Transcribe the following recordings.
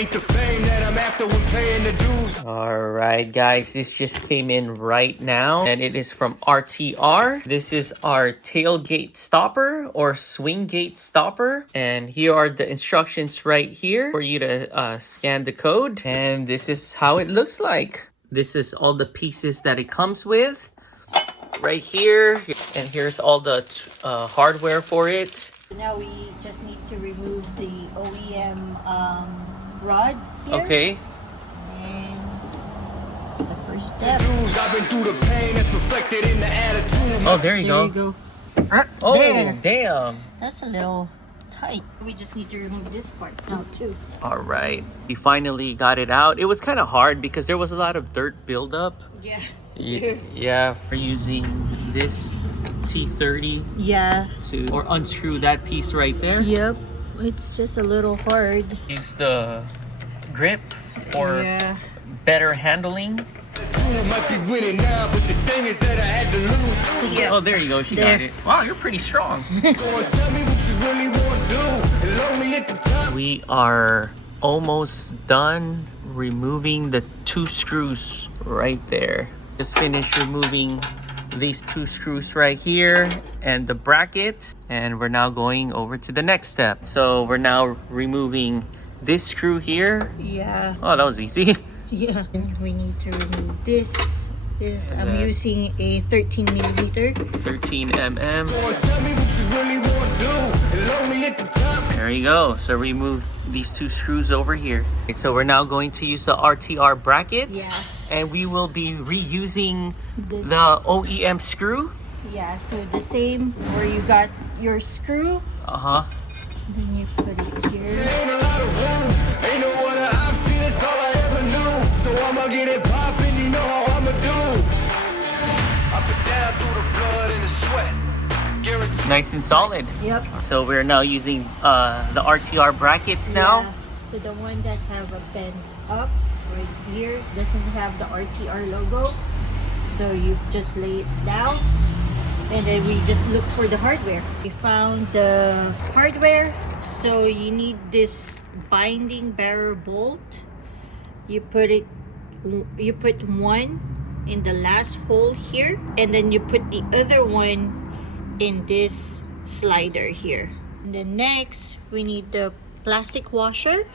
Ain't the fame that I'm after when paying the dues. Alright guys, this just came in right now and it is from RTR. This is our tailgate stopper or swing gate stopper, and here are the instructions right here for you to scan the code, and this is how it looks like. This is all the pieces that it comes with right here, and here's all the hardware for it. Now we just need to remove the OEM rod here. Okay. And it's the first step. I've been through the pain that's reflected in the attitude. Oh, there you There go. you go. Oh, there. damn. That's a little tight. We just need to remove this part now too. All right, we finally got it out. It was kind of hard because there was a lot of dirt buildup. Yeah. Yeah, we're using this T30 Yeah. to unscrew that piece right there. Yep. It's just a little hard. Use the grip for better handling. Might be winning now, but the thing is that I had to lose. Yeah. Oh, there you go. She got it. Wow, you're pretty strong. Go and tell me what you really want to do. And lonely at the top. We are almost done removing the 2 screws right there. Just finished removing these 2 screws right here and the bracket, and we're now going over to the next step. So we're now removing this screw here. Yeah. Oh, that was easy. Yeah. And we need to remove this. I'm using a 13 millimeter. 13 mm. Go and tell me what you really want to do. And lonely at the top. There you go. So remove these 2 screws over here. Okay, so we're now going to use the RTR bracket. Yeah. And we will be reusing This. the OEM screw. Yeah, so the same where you got your screw, Uh-huh. then you put it here. Ain't a lot of room. Ain't no one I've seen. It's all I ever knew. So I'ma get it poppin'. You know how I'ma do. Up and down through the blood and the sweat. Guaranteed. Nice and solid. Yep. So we're now using the RTR brackets now. Yeah. So the one that have a bend up right here doesn't have the RTR logo. So you just lay it down and then we just look for the hardware. We found the hardware. So you need this binding barrel bolt. You put one in the last hole here, and then you put the other one in this slider here. And then next we need the plastic washers.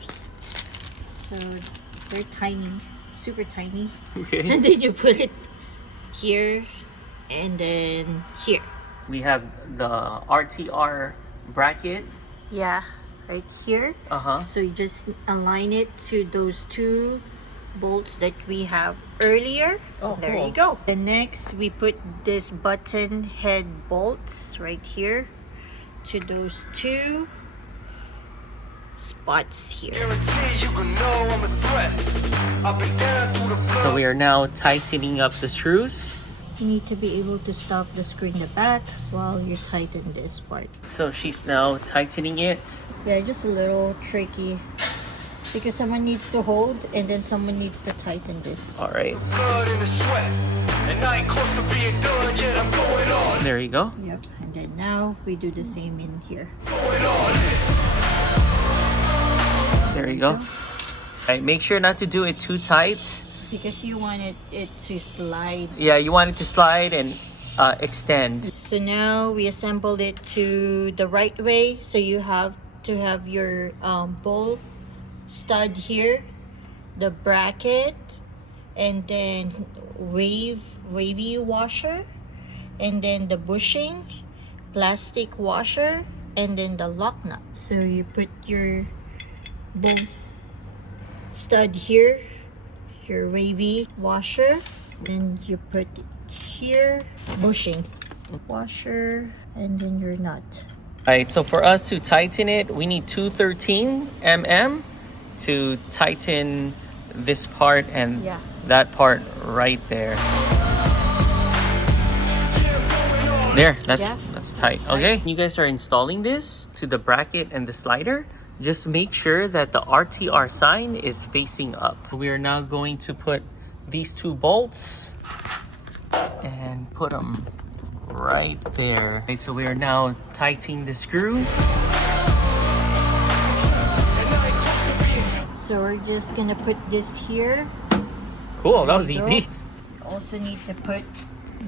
So they're tiny, super tiny. Okay. And then you put it here and then here. We have the RTR bracket. Yeah, right here. Uh-huh. So you just align it to those 2 bolts that we have earlier. Oh, there cool. you go. And next we put this button head bolts right here to those 2 spots here. Guaranteed you can know I'm a threat. Up and down through the blood. So we are now tightening up the screws. You need to be able to stop the screw in the back while you tighten this part. So she's now tightening it. Yeah, just a little tricky because someone needs to hold and then someone needs to tighten this. All right. Blood and the sweat. And I ain't close to being done yet. I'm going on. There you go. Yep, and then now we do the same in here. Going on. There you go. All right, make sure not to do it too tight. Because you wanted it to slide. Yeah, you want it to slide and extend. So now we assembled it to the right way. So you have to have your bolt stud here, the bracket, and then wavy washer, and then the bushing, plastic washer, and then the lock nut. So you put your bolt stud here, your wavy washer, then you put it here, bushing, washer, and then your nut. All right, so for us to tighten it, we need 213 mm to tighten this part and that part right there. There, that's tight. Okay, you guys are installing this to the bracket and the slider. Just make sure that the RTR sign is facing up. We are now going to put these 2 bolts and put them right there. Okay, so we are now tightening the screw. So we're just gonna put this here. Cool, that There was we go. easy. Also need to put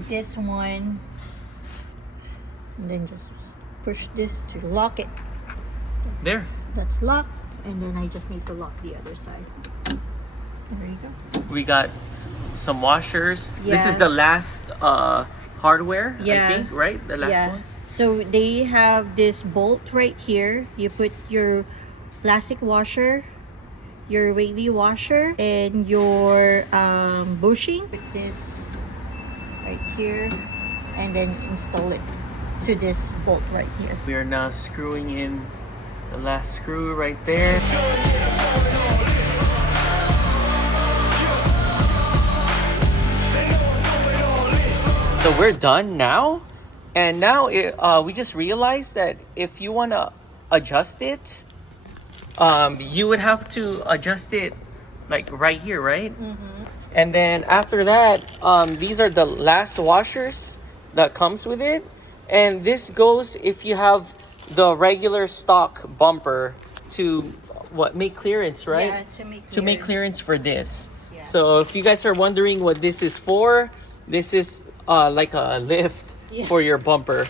this one, and then just push this to lock it. There. That's locked, and then I just need to lock the other side. There you go. We got some washers. This Yeah. is the last hardware, I Yeah. think, right? The last Yeah. ones. So they have this bolt right here. You put your plastic washer, your wavy washer, and your bushing. Put this right here, and then install it to this bolt right here. We are now screwing in the last screw right there. So we're done now, and now we just realized that if you want to adjust it, you would have to adjust it like right here, right? And then after that, these are the last washers that comes with it, and this goes if you have the regular stock bumper to make clearance, right? Yeah, To make clearance for this. Yeah. So if you guys are wondering what this is for, this is like a lift for your bumper.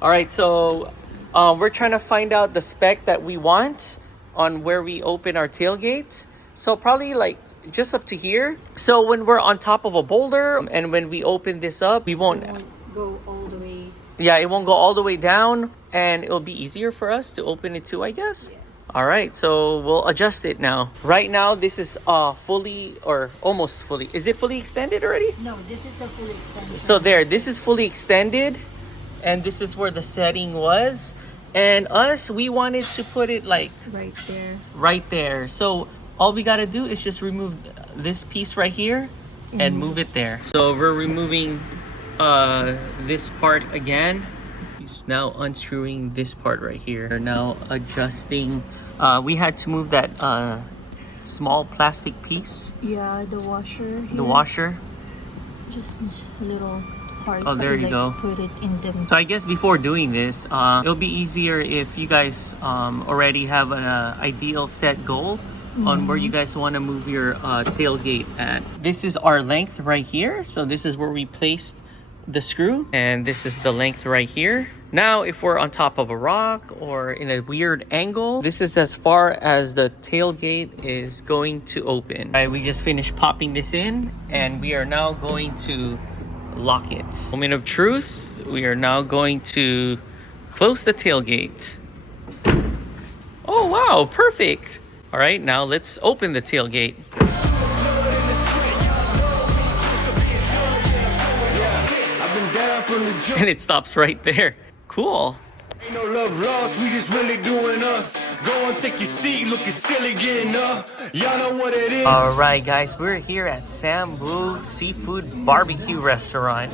All right, so we're trying to find out the spec that we want on where we open our tailgate. So probably like just up to here. So when we're on top of a boulder and when we open this up, we won't, It won't go all the way. yeah, it won't go all the way down, and it'll be easier for us to open it too, I guess. Yeah. All right, so we'll adjust it now. Right now, this is fully or almost fully. Is it fully extended already? No, this is the fully extended. So there, this is fully extended, and this is where the setting was. And us, we wanted to put it like right there. right there. So all we gotta do is just remove this piece right here and move it there. So we're removing this part again. He's now unscrewing this part right here. We're now adjusting. We had to move that small plastic piece, Yeah, the washer. the here. washer. Just a little hard. Oh, there to, you go. Put it in the. So I guess before doing this, it'll be easier if you guys already have an ideal set goal on where you guys want to move your tailgate at. This is our length right here. So this is where we placed the screw, and this is the length right here. Now if we're on top of a rock or in a weird angle, this is as far as the tailgate is going to open. All right, we just finished popping this in, and we are now going to lock it. Moment of truth, we are now going to close the tailgate. Oh wow, perfect. All right, now let's open the tailgate. I've been down from the jump. And it stops right there. Cool. Ain't no love lost, we just really doing us. Go and take your seat, looking silly getting up. Y'all know what it is. All right, guys, we're here at Sambu Seafood Barbecue Restaurant,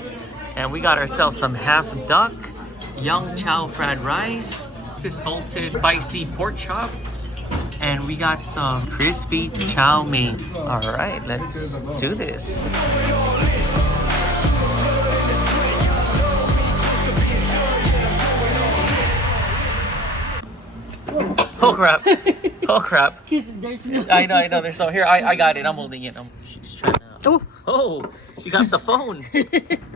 and we got ourselves some half duck, young chow fried rice, this is salted spicy pork chop, and we got some crispy chow mein. All right, let's do this. Oh crap! Oh crap! Because there's no. I know. There's so here. I got it. I'm holding it. She's trying to. Oh, She got the phone.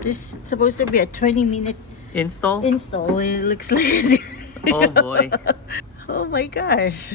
this is supposed to be a 20-minute Install. install. It looks like. Oh boy. Oh my gosh.